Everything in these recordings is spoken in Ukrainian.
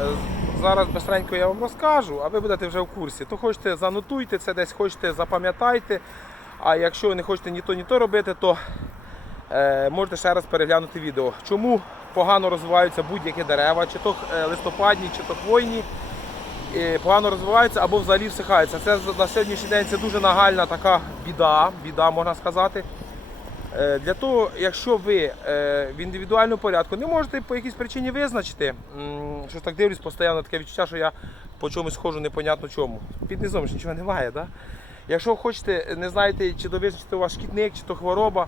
Е, Зараз безстренько я вам розкажу, а ви будете вже в курсі. То хочете занотуйте це десь, хочете запам'ятайте. А якщо не хочете ні то, ні то робити, то е, можете ще раз переглянути відео. Чому погано розвиваються будь-які дерева, чи то е, листопадні, чи то хвойні, е, погано розвиваються або взагалі всихаються. Це на сьогоднішній день це дуже нагальна така біда, біда можна сказати. Е, Для того, якщо ви е, в індивідуальному порядку не можете по якійсь причині визначити, що так дивлюсь, постійно таке відчуття, що я по чомусь ходжу непонятно чому. Під низом ж нічого немає, так? Якщо хочете, не знаєте, чи то визначити у вас шкідник, чи то хвороба,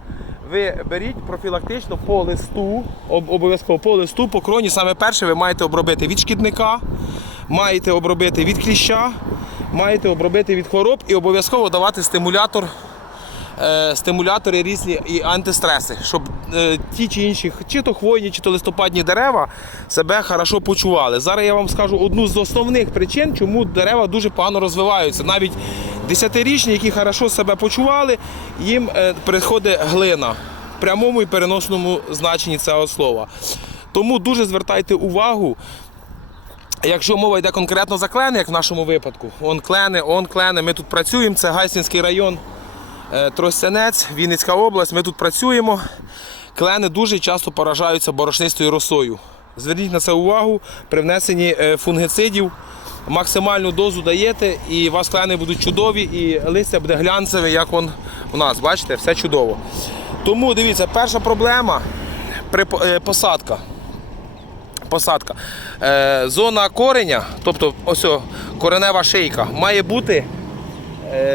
ви беріть профілактично по листу, обов'язково по листу, по кроні. Саме перше ви маєте обробити від шкідника, маєте обробити від кліща, маєте обробити від хвороб і обов'язково давати стимулятор стимулятори різні і антистреси, щоб е, ті чи інші, чи то хвойні, чи то листопадні дерева себе хорошо почували. Зараз я вам скажу одну з основних причин, чому дерева дуже погано розвиваються. Навіть десятирічні, які хорошо себе почували, їм е, приходить глина в прямому і переносному значенні цього слова. Тому дуже звертайте увагу. Якщо мова йде конкретно за клени, як в нашому випадку, он клени, он клени, ми тут працюємо, це Гайсінський район, е, Тростянець, Вінницька область, ми тут працюємо. Клени дуже часто поражаються борошнистою росою. Зверніть на це увагу при внесенні е, фунгицидів. Максимальну дозу даєте, і у вас клени будуть чудові, і листя буде глянцеве, як он у нас. Бачите, все чудово. Тому дивіться, перша проблема е, посадка посадка. Е, зона кореня, тобто ось коренева шийка, має бути е,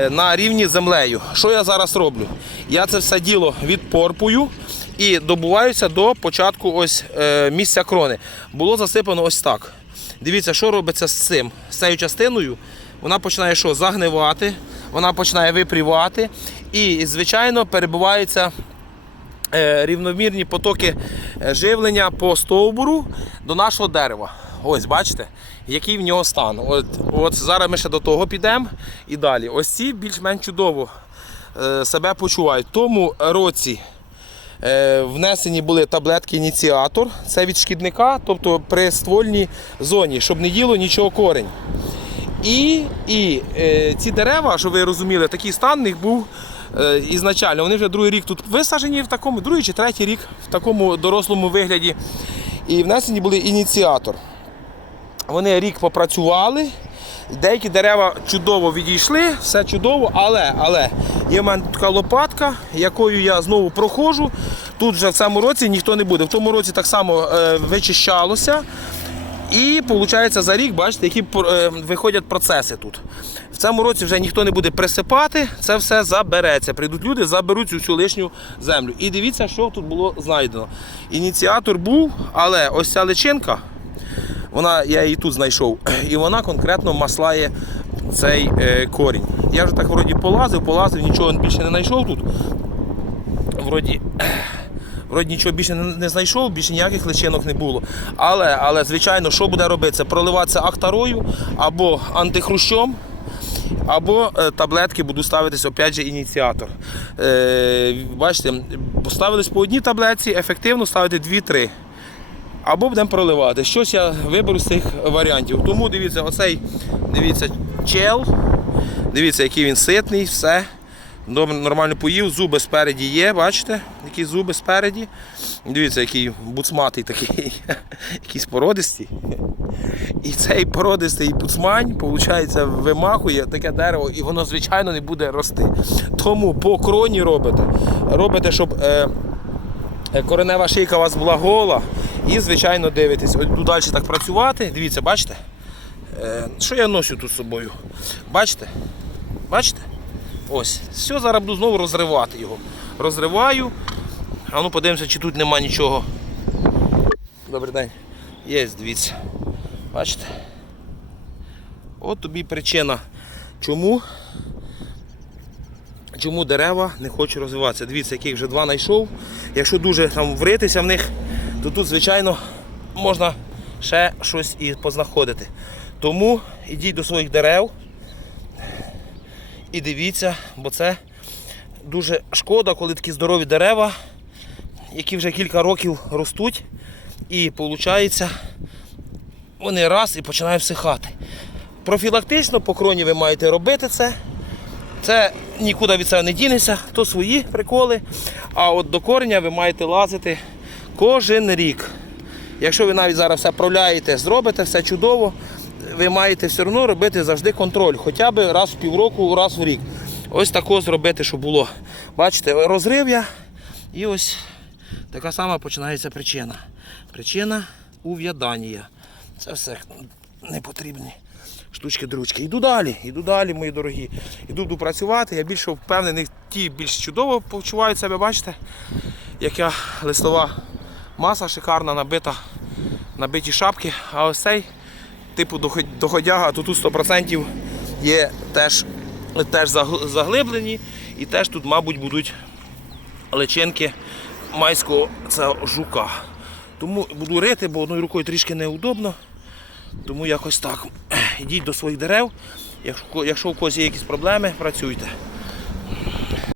на рівні землею. Що я зараз роблю? Я це все діло відпорпую і добуваюся до початку ось е, місця крони. Було засипано ось так. Дивіться, що робиться з цим, з цією частиною. Вона починає що? Загнивати, вона починає випрівати і, звичайно, перебувається е, рівномірні потоки е, живлення по стовбуру до нашого дерева. Ось бачите, який в нього стан. От, от зараз ми ще до того підемо і далі. Ось ці більш-менш чудово е, себе почувають. Тому році е, внесені були таблетки ініціатор. Це від шкідника, тобто при ствольній зоні, щоб не їло нічого корень. І, і е, ці дерева, щоб ви розуміли, такий стан в них був ізначально. Вони вже другий рік тут висаджені в такому, другий чи третій рік в такому дорослому вигляді. І внесені були ініціатор. Вони рік попрацювали. Деякі дерева чудово відійшли, все чудово, але, але є в мене така лопатка, якою я знову проходжу. Тут вже в цьому році ніхто не буде. В тому році так само е, вичищалося. І виходить за рік, бачите, які е, виходять процеси тут. В цьому році вже ніхто не буде присипати, це все забереться. Прийдуть люди, заберуть цю всю лишню землю. І дивіться, що тут було знайдено. Ініціатор був, але ось ця личинка, вона, я її тут знайшов, і вона конкретно маслає цей е, корінь. Я вже так вроді полазив, полазив, нічого більше не знайшов тут. Вроді, вроді нічого більше не, знайшов, більше ніяких личинок не було. Але, але звичайно, що буде робитися? Проливатися актарою або антихрущом. Або е, таблетки буду ставитись, опять же, ініціатор. Е, бачите, поставились по одній таблетці, ефективно ставити 2-3. Або будемо проливати. Щось я виберу з цих варіантів. Тому дивіться, оцей дивіться, чел. Дивіться, який він ситний, все. Добре, нормально поїв, зуби спереді є, бачите? Які зуби спереді. Дивіться, який буцматий такий, якийсь породистий. І цей породистий буцмань, виходить, вимахує таке дерево, і воно, звичайно, не буде рости. Тому по кроні робите. Робите, щоб е, е, коренева шийка у вас була гола. І, звичайно, дивитесь. Ось далі так працювати. Дивіться, бачите? Е, що я ношу тут з собою? Бачите? Бачите? Ось. Все, зараз буду знову розривати його. Розриваю. А ну подивимося, чи тут нема нічого. Добрий день. Є, дивіться. Бачите? От тобі причина. Чому? Чому дерева не хочуть розвиватися? Дивіться, яких вже два знайшов. Якщо дуже там вритися в них, то тут, звичайно, можна ще щось і познаходити. Тому ідіть до своїх дерев і дивіться, бо це дуже шкода, коли такі здорові дерева, які вже кілька років ростуть, і виходить, вони раз і починають всихати. Профілактично по кроні ви маєте робити це. Це нікуди від цього не дінеться, то свої приколи. А от до кореня ви маєте лазити кожен рік. Якщо ви навіть зараз все правляєте, зробите все чудово, ви маєте все одно робити завжди контроль, хоча б раз в півроку, раз в рік. Ось тако зробити, щоб було. Бачите, розрив я. І ось така сама починається причина. Причина ув'ядання. Це все непотрібні штучки дручки. Йду далі, йду далі, мої дорогі. Буду працювати. Я більше впевнений, ті більш чудово почувають себе, бачите, яка листова маса шикарна, набита, набиті шапки. А ось цей типу доход- доходяга, то тут 100% є теж, теж заглиблені і теж тут, мабуть, будуть личинки майського цього жука. Тому буду рити, бо одною рукою трішки неудобно. Тому якось так. Ідіть до своїх дерев. Якщо, якщо у когось є якісь проблеми, працюйте.